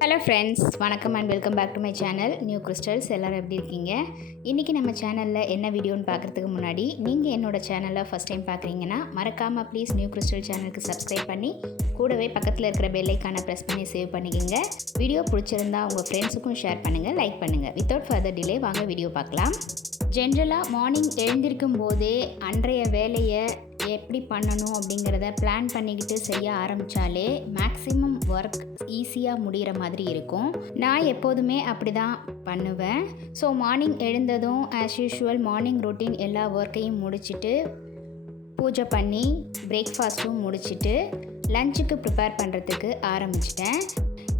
Hello friends, வணக்கம் and welcome back to my channel New Crystals. எல்லோரும் எப்படி இருக்கீங்க? இன்றைக்கி நம்ம சேனலில் என்ன வீடியோன்னு பார்க்குறதுக்கு முன்னாடி நீங்கள் என்னோடய சேனலில் ஃபஸ்ட் டைம் பார்க்குறீங்கன்னா மறக்காமல் ப்ளீஸ் நியூ கிறிஸ்டல் சேனலுக்கு சப்ஸ்கிரைப் பண்ணி கூடவே பக்கத்தில் இருக்கிற பெல் ஐக்கானை ப்ரெஸ் பண்ணி சேவ் பண்ணிக்கோங்க. வீடியோ பிடிச்சிருந்தா உங்கள் ஃப்ரெண்ட்ஸுக்கும் ஷேர் பண்ணுங்கள், லைக் பண்ணுங்கள். வித்தவுட் ஃபர்தர் டிலே வாங்க வீடியோ பார்க்கலாம். ஜென்ரலாக மார்னிங் எழுந்திருக்கும் போதே அன்றைய வேலையை எப்படி பண்ணணும் அப்படிங்கிறத பிளான் பண்ணிக்கிட்டு செய்ய ஆரம்பித்தாலே மேக்ஸிமம் ஒர்க் ஈஸியாக முடிகிற மாதிரி இருக்கும். நான் எப்போதுமே அப்படி தான் பண்ணுவேன். ஸோ மார்னிங் எழுந்ததும் ஆஸ் யூஷுவல் மார்னிங் ரொட்டீன் எல்லா ஒர்க்கையும் முடிச்சுட்டு பூஜை பண்ணி பிரேக்ஃபாஸ்ட்டும் முடிச்சுட்டு லஞ்சுக்கு ப்ரிப்பேர் பண்ணுறதுக்கு ஆரம்பிச்சிட்டேன்.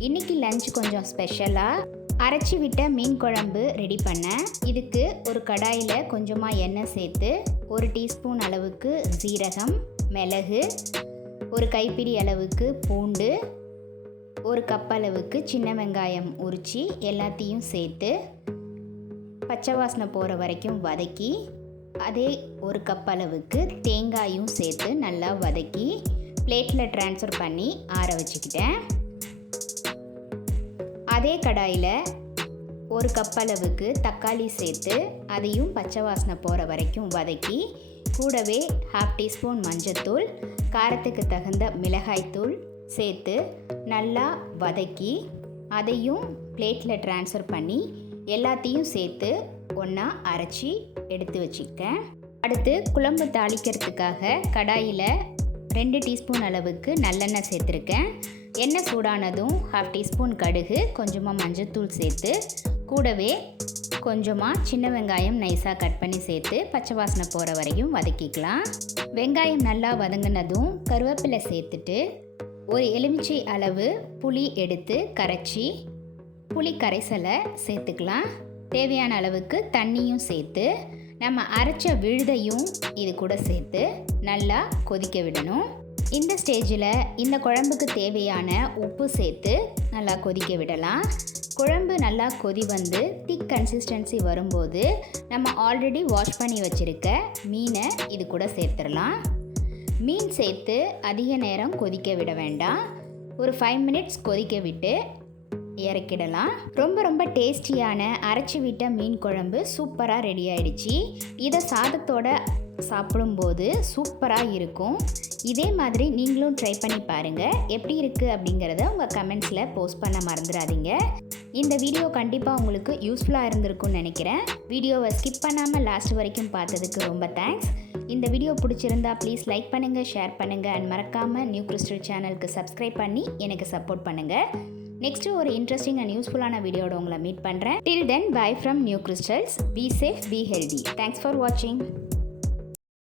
இன்றைக்கி லஞ்ச் கொஞ்சம் ஸ்பெஷலாக அரைச்சி விட்ட மீன் குழம்பு ரெடி பண்ணேன். இதுக்கு ஒரு கடாயில் கொஞ்சமாக எண்ணெய் சேர்த்து 1 டீஸ்பூன் அளவுக்கு ஜீரகம், மிளகு, ஒரு கைப்பிடி அளவுக்கு பூண்டு, 1 கப் அளவுக்கு சின்ன வெங்காயம் உரித்து எல்லாத்தையும் சேர்த்து பச்சை வாசனை போகிற வரைக்கும் வதக்கி, அதே 1 கப் அளவுக்கு தேங்காயும் சேர்த்து நல்லா வதக்கி பிளேட்டில் ட்ரான்ஸ்ஃபர் பண்ணி ஆற வச்சுக்கிட்டேன். அதே கடாயில் 1 கப் அளவுக்கு தக்காளி சேர்த்து அதையும் பச்சை வாசனை போகிற வரைக்கும் வதக்கி, கூடவே 1/2 டீஸ்பூன் மஞ்சள்தூள், காரத்துக்கு தகுந்த மிளகாய்த்தூள் சேர்த்து நல்லா வதக்கி அதையும் பிளேட்டில் ட்ரான்ஸ்ஃபர் பண்ணி எல்லாத்தையும் சேர்த்து ஒன்றா அரைச்சி எடுத்து வச்சுருக்கேன். அடுத்து குழம்பு தாளிக்கிறதுக்காக கடாயில் 2 டீஸ்பூன் அளவுக்கு நல்லெண்ணெய் சேர்த்துருக்கேன். எண்ணெய் சூடானதும் 1/2 டீஸ்பூன் கடுகு, கொஞ்சமாக மஞ்சள்தூள் சேர்த்து கூடவே கொஞ்சமாக சின்ன வெங்காயம் நைஸாக கட் பண்ணி சேர்த்து பச்சை வாசனை போகிற வரையும் வதக்கிக்கலாம். வெங்காயம் நல்லா வதங்கினதும் கருவேப்பிலை சேர்த்துட்டு ஒரு எலுமிச்சை அளவு புளி எடுத்து கரைச்சி புளி கரைசலை சேர்த்துக்கலாம். தேவையான அளவுக்கு தண்ணியும் சேர்த்து நம்ம அரைச்ச விழுதையும் இது கூட சேர்த்து நல்லா கொதிக்க விடணும். இந்த ஸ்டேஜில் இந்த குழம்புக்கு தேவையான உப்பு சேர்த்து நல்லா கொதிக்க விடலாம். குழம்பு நல்லா கொதி வந்து திக் கன்சிஸ்டன்சி வரும்போது நம்ம ஆல்ரெடி வாஷ் பண்ணி வச்சுருக்க மீனை இது கூட சேர்த்துடலாம். மீன் சேர்த்து அதிக நேரம் கொதிக்க விட வேண்டாம். ஒரு 5 மினிட்ஸ் கொதிக்க விட்டு இறக்கிடலாம். ரொம்ப டேஸ்டியான அரைச்சி விட்ட மீன் குழம்பு சூப்பராக ரெடி ஆகிடுச்சு. இதை சாதத்தோட சாப்பிடும்போது சூப்பராக இருக்கும். இதே மாதிரி நீங்களும் ட்ரை பண்ணி பாருங்கள். எப்படி இருக்குது அப்படிங்கிறத உங்கள் கமெண்ட்ஸில் போஸ்ட் பண்ண மறந்துடாதீங்க. இந்த வீடியோ கண்டிப்பாக உங்களுக்கு யூஸ்ஃபுல்லாக இருந்திருக்கும்னு நினைக்கிறேன். வீடியோவை ஸ்கிப் பண்ணாமல் லாஸ்ட் வரைக்கும் பார்த்ததுக்கு ரொம்ப தேங்க்ஸ். இந்த வீடியோ பிடிச்சிருந்தா ப்ளீஸ் லைக் பண்ணுங்கள், ஷேர் பண்ணுங்கள் அண்ட் மறக்காமல் நியூ கிறிஸ்டல் சேனலுக்கு சப்ஸ்கிரைப் பண்ணி எனக்கு சப்போர்ட் பண்ணுங்கள். நெக்ஸ்ட்டு ஒரு இன்ட்ரெஸ்டிங் அண்ட் யூஸ்ஃபுல்லான வீடியோட உங்களை மீட் பண்ணுறேன். Till then, bye from New Crystals. Be safe, be healthy. Thanks for வாட்சிங்.